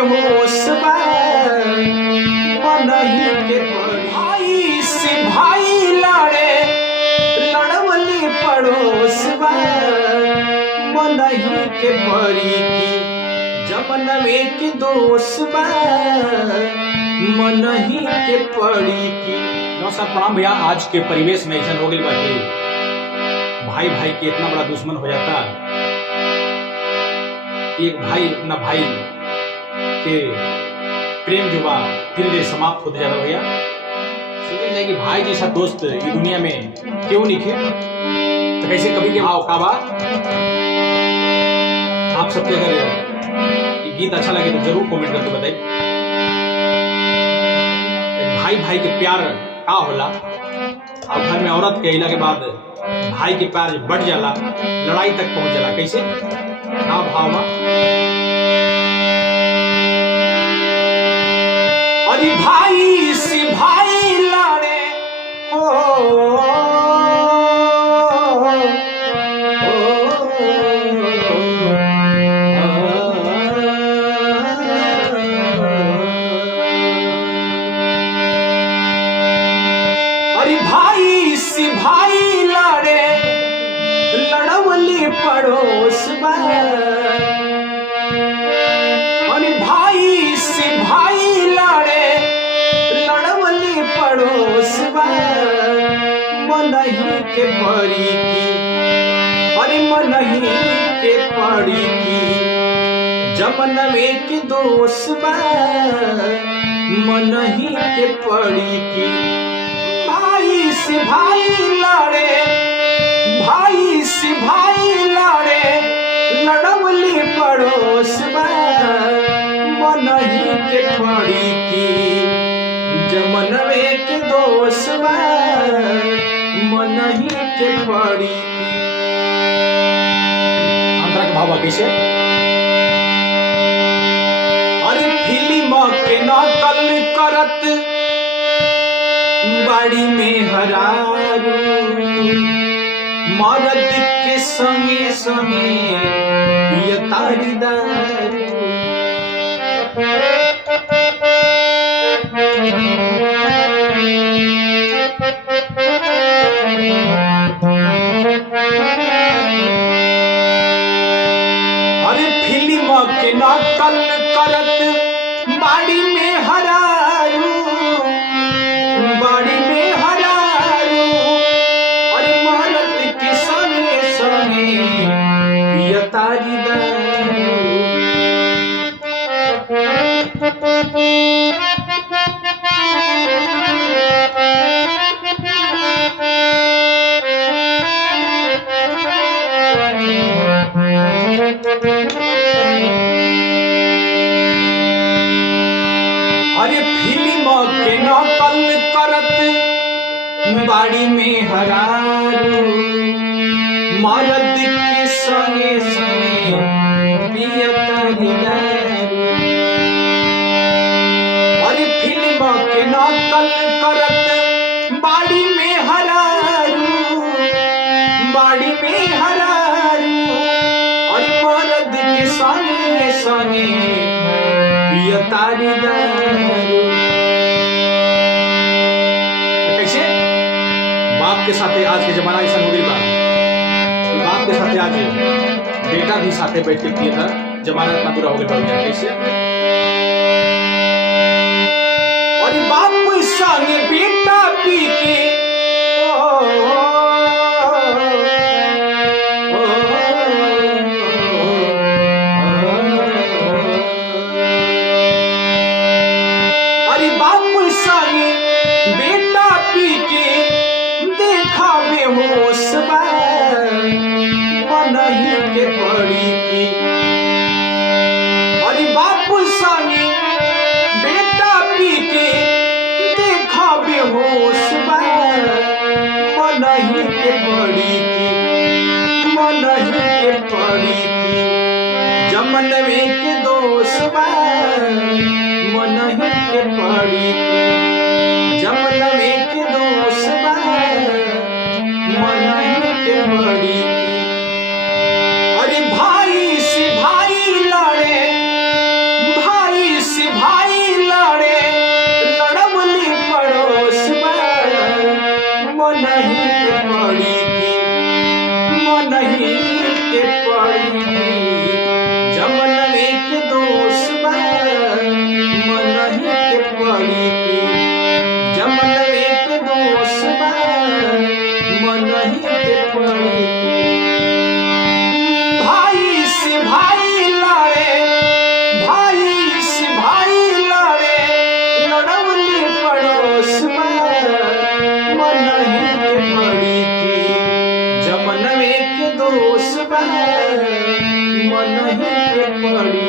बेहोश बा मनही के भाई से भाई लड़े लड़वली पड़ोस बा मनही के परी की जमनवे के दोष बा मनही के पड़ी की। नमस्कार प्रणाम भैया। आज के परिवेश में ऐसा हो गई बाकी भाई भाई के इतना बड़ा दुश्मन हो जाता, एक भाई अपना भाई के प्रेम जो बा धीरे धीरे समाप्त होते जा रहा भैया। सोचते हैं कि भाई जैसा दोस्त ये दुनिया में क्यों नहीं थे, तो कैसे कभी के भाव का बात। आप सबके अगर ये गीत अच्छा लगे तो जरूर कमेंट करके बताइए भाई भाई के प्यार का होला। और घर में औरत के अइला के बाद भाई के प्यार बढ़ जाला, लड़ाई तक पहुंच जाला। कैसे का भाव बा। अरे भाई से भाई लड़े हो भाई से भाई लड़े लड़वली पड़ोस बा अरे भाई से भाई लड़े लड़वली पड़ोस बा मनही के पड़ी की अरे मनही के पड़ी की जमनवे के दोष बा मनही के पड़ी की। भाई से भाई लड़े भाई से भाई लड़े लड़वली पड़ोस बा मनही के पड़ी की जमनवे के दोष बा मनही के पड़ी की। अंतरा के भाव कैसे। अरे फिल्म के नकल करत बाड़ी में हरारू मर्द के संगे संगे पियतारी दारू। अरे फिल्म के नकल करत बाड़ी में हरारू बाड़ी में हरारू अरे मर्द के संगे संगे पियतारी दारू। अरे फिल्म के नकल करत बाड़ी में हरारू मर्द के संगे संगे पियतारी दारू। अरे फिल्म के नकल करत बाड़ी में हरारू बाड़ी में हरारू अरे मर्द के संगे संगे पियतारी दारू। कैसे बाप के साथे आज के जमाना ऐसा हो गई बा, बाप के साथे आज बेटा भी साथे बैठ के पिए था। जमाना इतना बुरा हो गया। कैसे और बाप संगे बेटा पी के अरे बाप संगे बेटा पी के देखा बेहोश बा मनही के पड़ी की। अरे बाप संगे बेटा पी के देखा बेहोश बा मनही के पड़ी की मनही के पड़ी की जमनवे के दोष बा मनही के पड़ी की जमनवे के दोष बा मनही के पड़ी की। अरे भाई से भाई लड़े भाई नहीं के पड़ी जमनवे के दोष बा मनही के पड़ी जमनवे के दोष बा मनही के पड़ी भाई से भाई लड़े भाई से भाई लड़े लड़वली पड़ोस बा मनही के पड़ी जमनवे के दोष बा मनही के पड़ी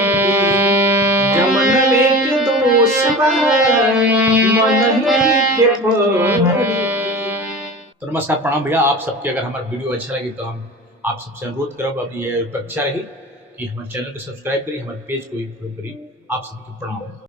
जमनवे के दोष बा मनही के पड़ी। तो नमस्कार प्रणाम भैया, आप सबके अगर हमारा वीडियो अच्छा लगी तो हम आप सबसे अनुरोध करब, अब ये अपेक्षा रही कि हमारे चैनल को सब्सक्राइब करिए, हमारे पेज को भी फॉलो करिए। आप सबके प्रणाम।